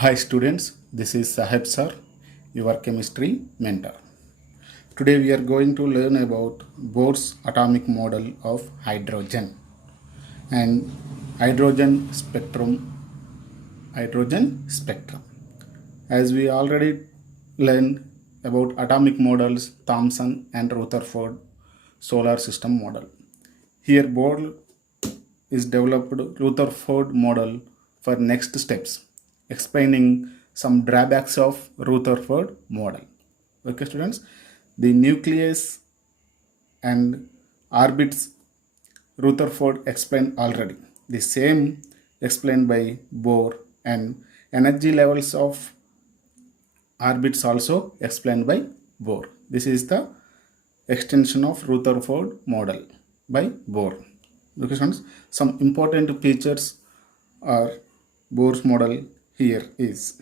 Hi students, this is Saheb sir, your chemistry mentor. Today we are going to learn about Bohr's atomic model of hydrogen and hydrogen spectrum. As we already learned about atomic models, Thomson and Rutherford solar system model. Here Bohr is developed Rutherford model for next steps, explaining some drawbacks of Rutherford model. Okay students, the nucleus and orbits Rutherford explained already. The same explained by Bohr, and energy levels of orbits also explained by Bohr. This is the extension of Rutherford model by Bohr. Okay, students, some important features are Bohr's model here is,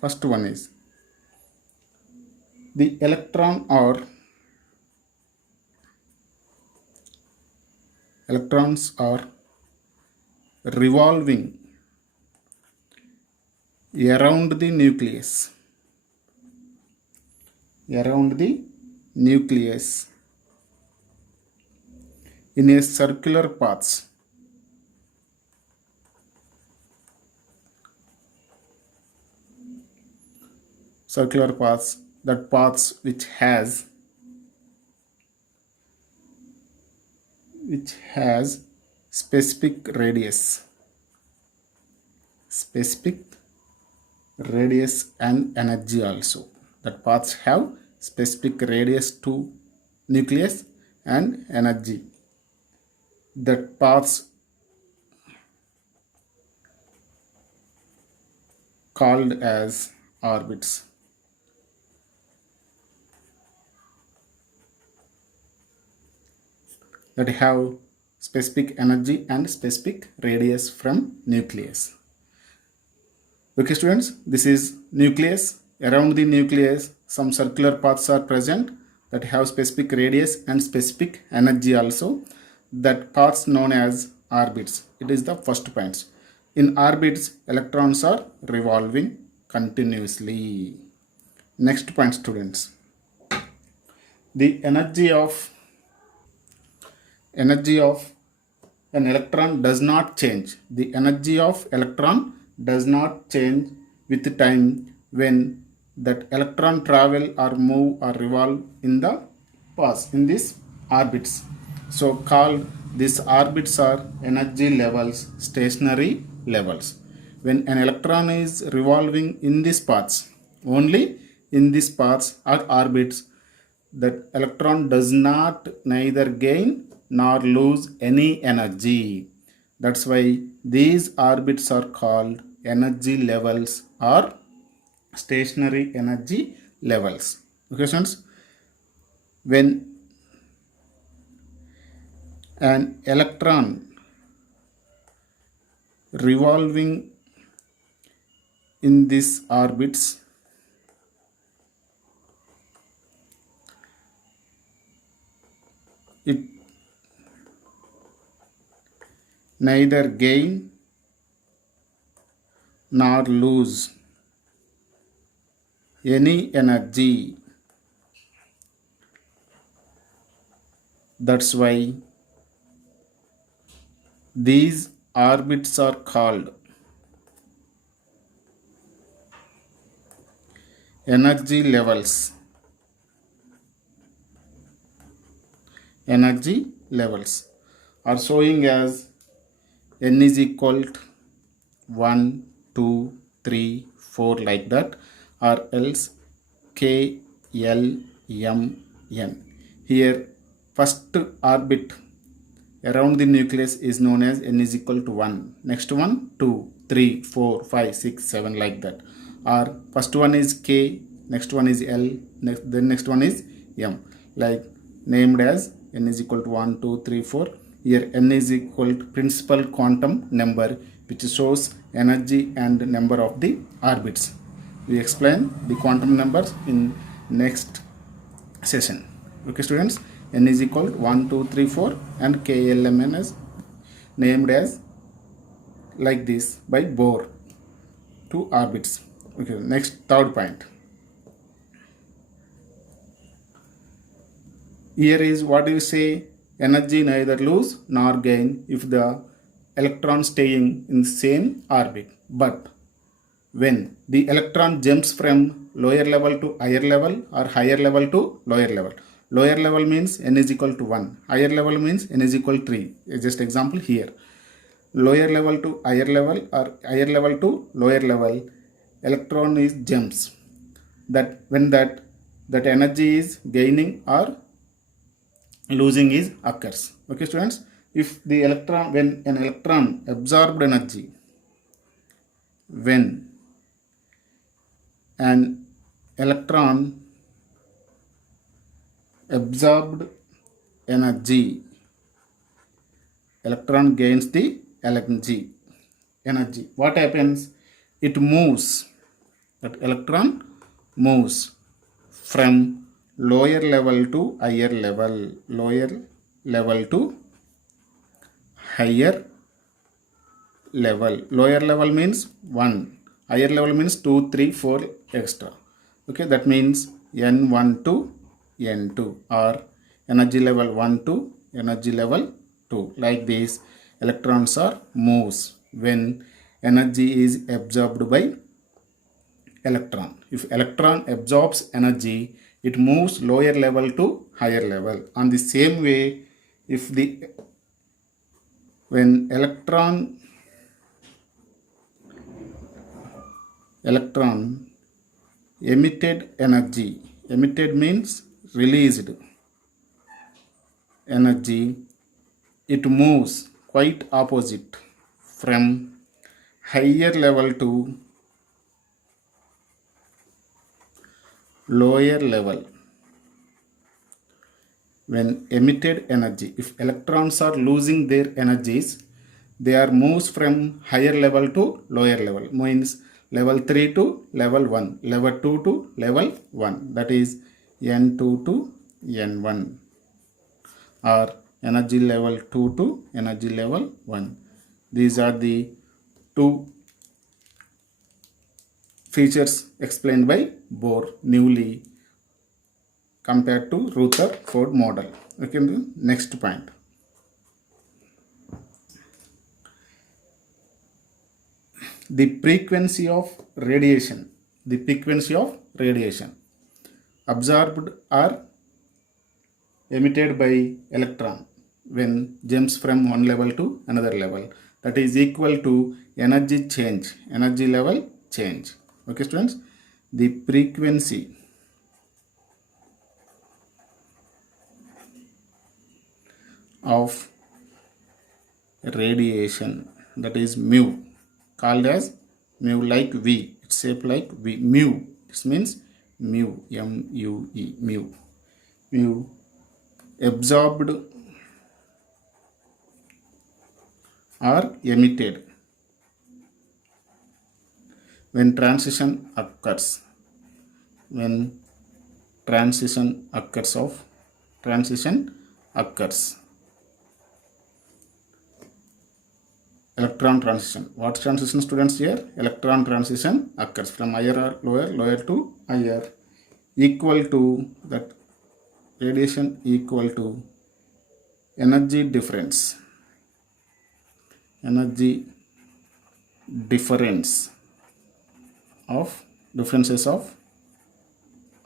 first one is the electrons are revolving around the nucleus in a circular paths. That paths which has specific radius and energy also. That paths have specific radius to nucleus and energy. That paths called as orbits. That have specific energy and specific radius from nucleus. Okay students, this is nucleus. Around the nucleus some circular paths are present that have specific radius and specific energy also. That paths known as orbits. It is the first point. In orbits, electrons are revolving continuously. Next point students, the energy of an electron does not change. The energy of electron does not change with time when that electron travel or move or revolve in the paths in these orbits. So called these orbits are energy levels, stationary levels. When an electron is revolving in these paths, only in these paths or orbits, that electron does not neither gain nor lose any energy. That's why these orbits are called energy levels or stationary energy levels. Okay students, when an electron revolving in these orbits, it neither gain nor lose any energy. That's why these orbits are called energy levels. Energy levels are showing as n is equal to 1, 2, 3, 4 like that, or else k, l, m, n. Here first orbit around the nucleus is known as n is equal to 1. Next one 2, 3, 4, 5, 6, 7 like that. Or first one is k, next one is l, next one is m, like named as n is equal to 1, 2, 3, 4. Here n is equal to principal quantum number which shows energy and number of the orbits. We explain the quantum numbers in next session. Okay students, n is equal to 1, 2, 3, 4 and KLMN is named as like this by Bohr. two orbits. Okay, next third point. Here is what you say, energy neither lose nor gain if the electron staying in the same orbit. But when the electron jumps from lower level to higher level or higher level to lower level. Lower level means n is equal to 1. Higher level means n is equal to 3. Just example here. Lower level to higher level or higher level to lower level, electron is jumps. That when that energy is gaining or losing is occurs. Okay students, if the electron, when an electron absorbed energy, when an electron absorbed energy, electron gains the energy, what happens? It moves, that electron moves from lower level to higher level, lower level to higher level. Lower level means 1, higher level means 2, 3, 4 extra. Okay, that means n1 to n2 or energy level 1 to energy level 2. Like this, electrons are moves when energy is absorbed by electron. If electron absorbs energy, it moves lower level to higher level. On the same way, if the when electron emitted energy, emitted means released energy, it moves quite opposite from higher level to lower level. When emitted energy, if electrons are losing their energies, they are moves from higher level to lower level, means level 3 to level 1, level 2 to level 1, that is n2 to n1 or energy level 2 to energy level 1. These are the two features explained by Bohr newly compared to Rutherford model. Okay, next point. The frequency of radiation. The frequency of radiation absorbed or emitted by electron when jumps from one level to another level, that is equal to energy change, energy level change. Okay students, the frequency of radiation, that is mu, called as mu, like V, it's shaped like V, mu, this means mu, M-U-E, mu, absorbed or emitted when transition occurs, when transition occurs, electron transition. What transition students here? Electron transition occurs from higher or lower, lower to higher, equal to that radiation equal to energy difference, of differences of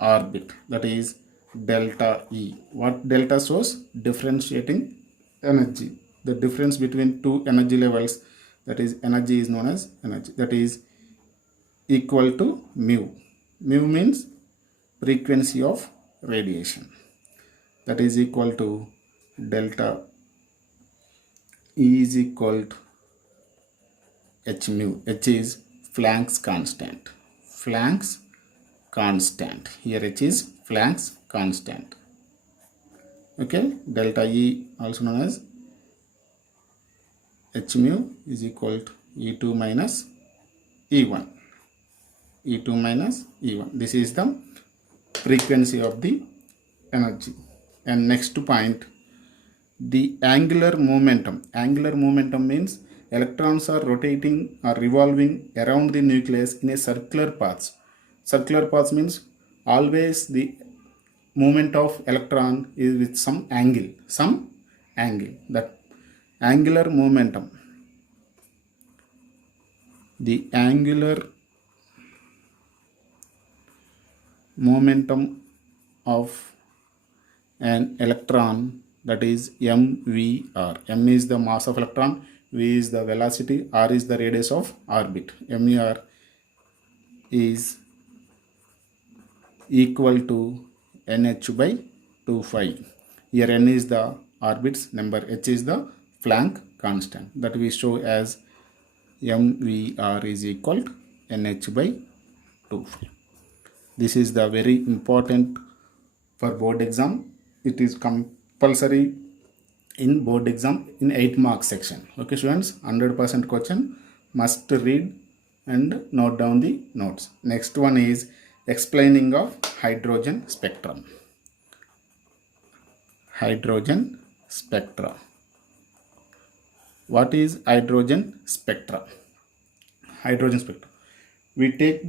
orbit, that is delta E. What delta shows? Differentiating energy, the difference between two energy levels, that is energy is known as energy, that is equal to mu. Mu means frequency of radiation, that is equal to delta E is equal to h mu. H is Planck's constant. Here h is Planck's constant. Okay, delta E also known as h mu is equal to E2 minus E1. This is the frequency of the energy. And next point, the angular momentum. Angular momentum means electrons are rotating or revolving around the nucleus in a circular path. Circular path means always the movement of electron is with some angle. That angular momentum. The angular momentum of an electron, that is mvr. M is the mass of electron, v is the velocity, r is the radius of orbit. mvr is equal to nh by 2 pi. Here n is the orbits number, h is the Planck constant, that we show as mvr is equal to nh by 2 pi. This is the very important for board exam. It is compulsory in board exam in 8 marks section. Okay students, 100% question, must read and note down the notes. Next one is explaining of hydrogen spectrum. Hydrogen spectra. What is hydrogen spectra? Hydrogen spectra. We take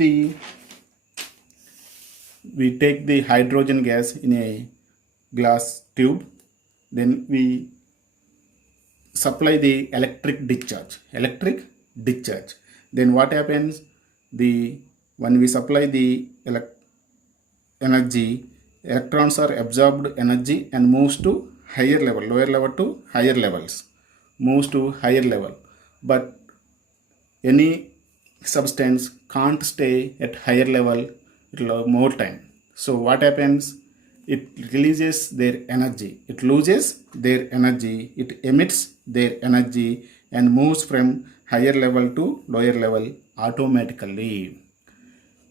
the hydrogen gas in a glass tube, then we supply the electric discharge. Then what happens? When we supply the energy, electrons are absorbed energy and moves to higher level, lower level to higher levels, moves to higher level. But any substance can't stay at higher level more time. So what happens? It releases their energy, it loses their energy, it emits their energy and moves from higher level to lower level automatically.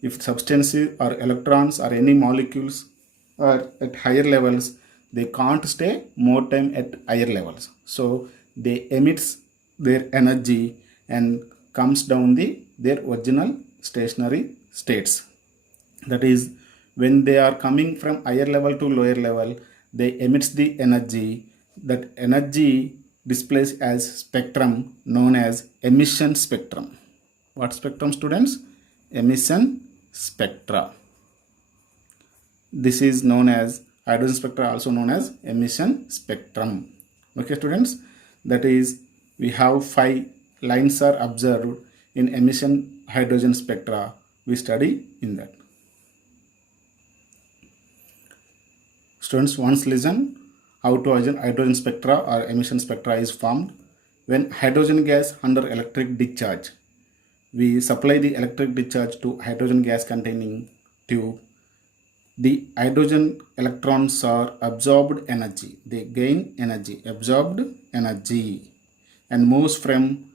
If substances or electrons or any molecules are at higher levels, they can't stay more time at higher levels. So they emits their energy and comes down their original stationary states. That is, when they are coming from higher level to lower level, they emits the energy. That energy displays as spectrum known as emission spectrum. What spectrum, students? Emission spectra. This is known as hydrogen spectra, also known as emission spectrum. Okay students, that is, we have 5 lines are observed in emission hydrogen spectra. We study in that. Students, once listen how to hydrogen spectra or emission spectra is formed. When hydrogen gas under electric discharge, we supply the electric discharge to hydrogen gas containing tube. The hydrogen electrons are absorbed energy. They gain energy, absorbed energy, and moves from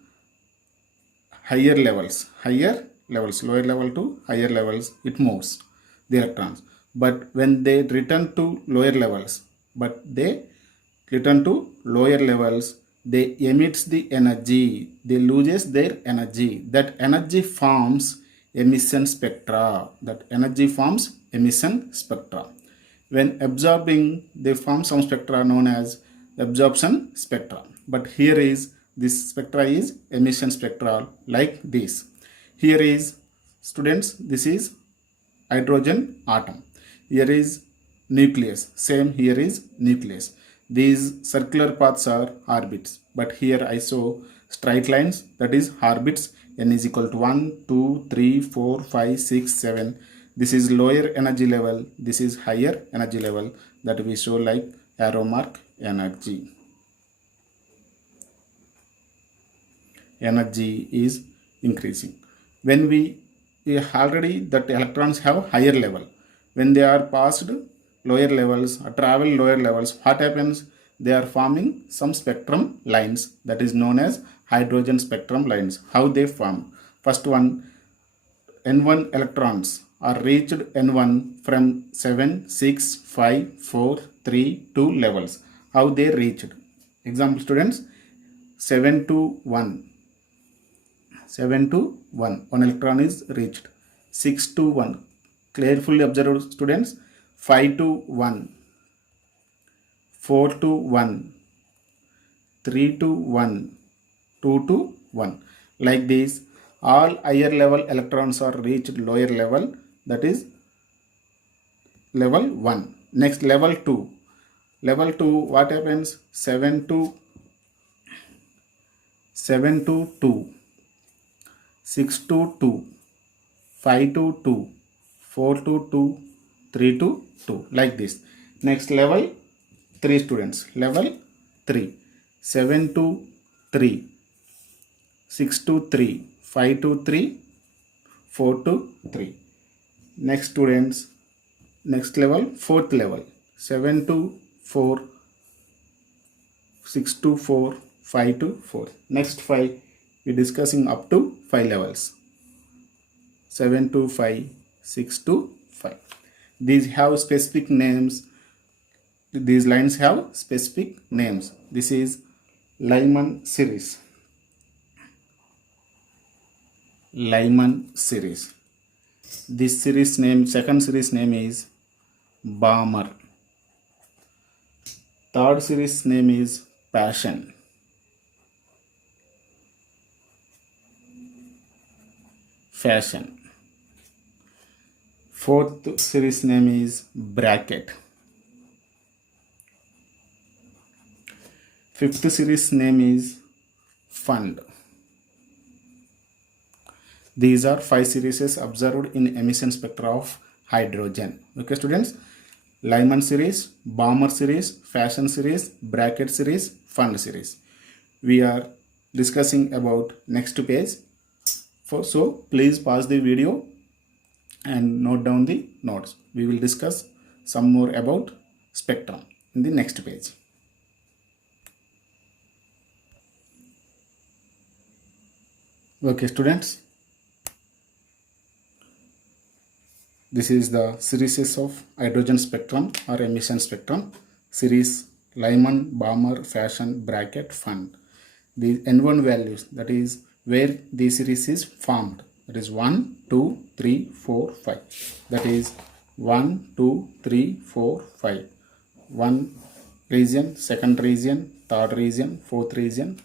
higher levels, lower level to higher levels. It moves the electrons. But when they return to lower levels, they emits the energy. They loses their energy. That energy forms emission spectra. When absorbing, they form some spectra known as absorption spectra. But here is this spectra is emission spectra like this. Here is, students, this is hydrogen atom. Here is nucleus. Same, here is nucleus. These circular paths are orbits. But here I show straight lines, that is orbits. N is equal to 1, 2, 3, 4, 5, 6, 7. This is lower energy level. This is higher energy level, that we show like arrow mark energy. Energy is increasing. When we already that electrons have higher level. When they are passed lower levels or travel lower levels, what happens? They are forming some spectrum lines, that is known as hydrogen spectrum lines. How they form? First one, N1 electrons are reached N1 from 7, 6, 5, 4, 3, 2 levels. How they reached? Example students, 7 to 1. 7 to 1. One electron is reached. 6 to 1. Carefully observe students. 5 to 1. 4 to 1. 3 to 1. 2 to 1. Like this, all higher level electrons are reached lower level, that is level 1. Next level 2. Level 2, what happens? 7 to 2, 6 to 2, 5 to 2, 4 to 2, 3 to 2, like this. Next level 3 students, level 3, 7 to 3, 6 to 3, 5 to 3, 4 to 3. Next students, next level, fourth level, 7 to 4, 6 to 4, 5 to 4. Next 5, we discussing up to 5 levels, 7 to 5, 6 to 5. These have specific names. These lines have specific names. This is Lyman series. Lyman series. This series name, second series name is Balmer. Third series name is Paschen. Fashion. Fourth series name is Bracket. Fifth series name is Fund. These are 5 series observed in emission spectra of hydrogen. Okay students, Lyman series, Balmer series, Fashion series, Bracket series, Fund series. We are discussing about next page. So please pause the video and note down the notes. We will discuss some more about spectrum in the next page. Okay students, this is the series of hydrogen spectrum or emission spectrum. Series Lyman, Balmer, Fashion, Bracket, Fund. The N1 values, that is where the series is formed, that is 1, 2, 3, 4, 5. That is 1, 2, 3, 4, 5. One region, second region, third region, fourth region,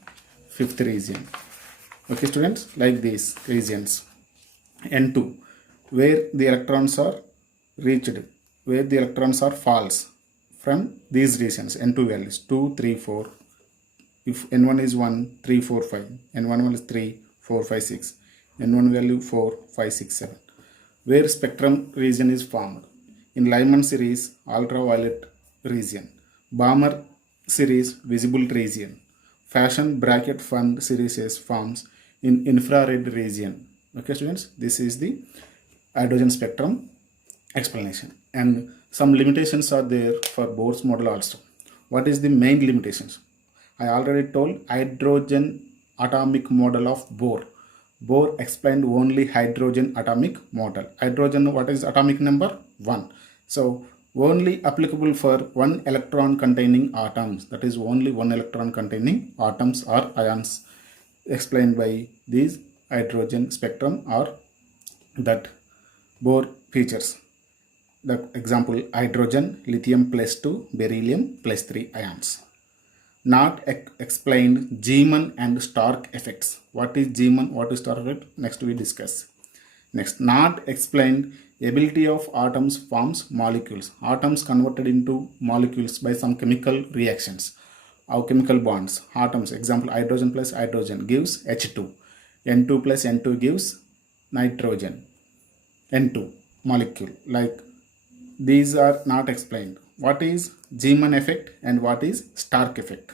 fifth region. Okay students, like these regions. N2, where the electrons are reached, where the electrons are falls from these regions. N2 values 2, 3, 4. If N1 is 1, 3, 4, 5. N1 is 3, 4, 5, 6. N1 value 4, 5, 6, 7. Where spectrum region is formed. In Lyman series, ultraviolet region. Balmer series, visible region. Fashion, Bracket, Fund series forms in infrared region. Okay students, this is the hydrogen spectrum explanation. And some limitations are there for Bohr's model also. What is the main limitations? I already told hydrogen atomic model of Bohr. Bohr explained only hydrogen atomic model. Hydrogen, what is atomic number? 1. So only applicable for one electron containing atoms. That is only one electron containing atoms or ions explained by these hydrogen spectrum or that Bohr features. The example, hydrogen, lithium plus 2, beryllium plus 3 ions. Not explained Zeeman and Stark effects. What is Zeeman? What is Stark effect? Next we discuss. Next, not explained ability of atoms forms molecules. Atoms converted into molecules by some chemical reactions. Our chemical bonds. Atoms, example, hydrogen plus hydrogen gives H2. N2 plus N2 gives nitrogen. N2 molecule. Like these are not explained. What is Zeeman effect and what is Stark effect?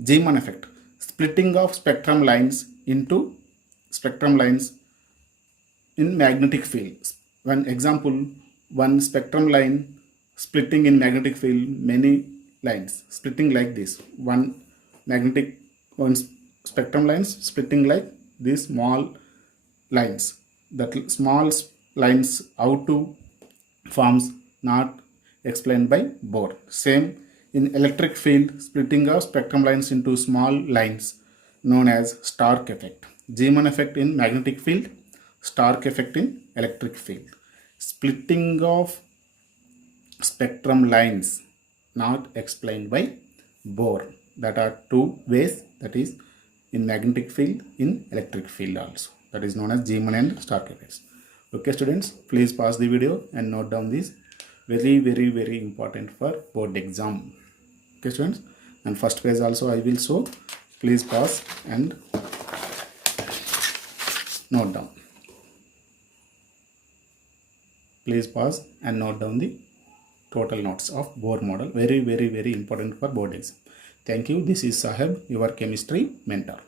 Zeeman effect, splitting of spectrum lines into spectrum lines in magnetic field. One example, one spectrum line splitting in magnetic field, many lines splitting like this. One spectrum lines splitting like these small lines. That small lines how to forms not explained by Bohr. Same in electric field, splitting of spectrum lines into small lines known as Stark effect. Zeeman effect in magnetic field, Stark effect in electric field. Splitting of spectrum lines not explained by Bohr. That are two ways, that is in magnetic field, in electric field also. That is known as Zeeman and Stark effects. Okay students, please pause the video and note down this. Very important for board exam. Okay students, and first page also I will show. Please pause and note down. Please pause and note down the total notes of Bohr model. Very important for board exam. Thank you. This is Saheb, your chemistry mentor.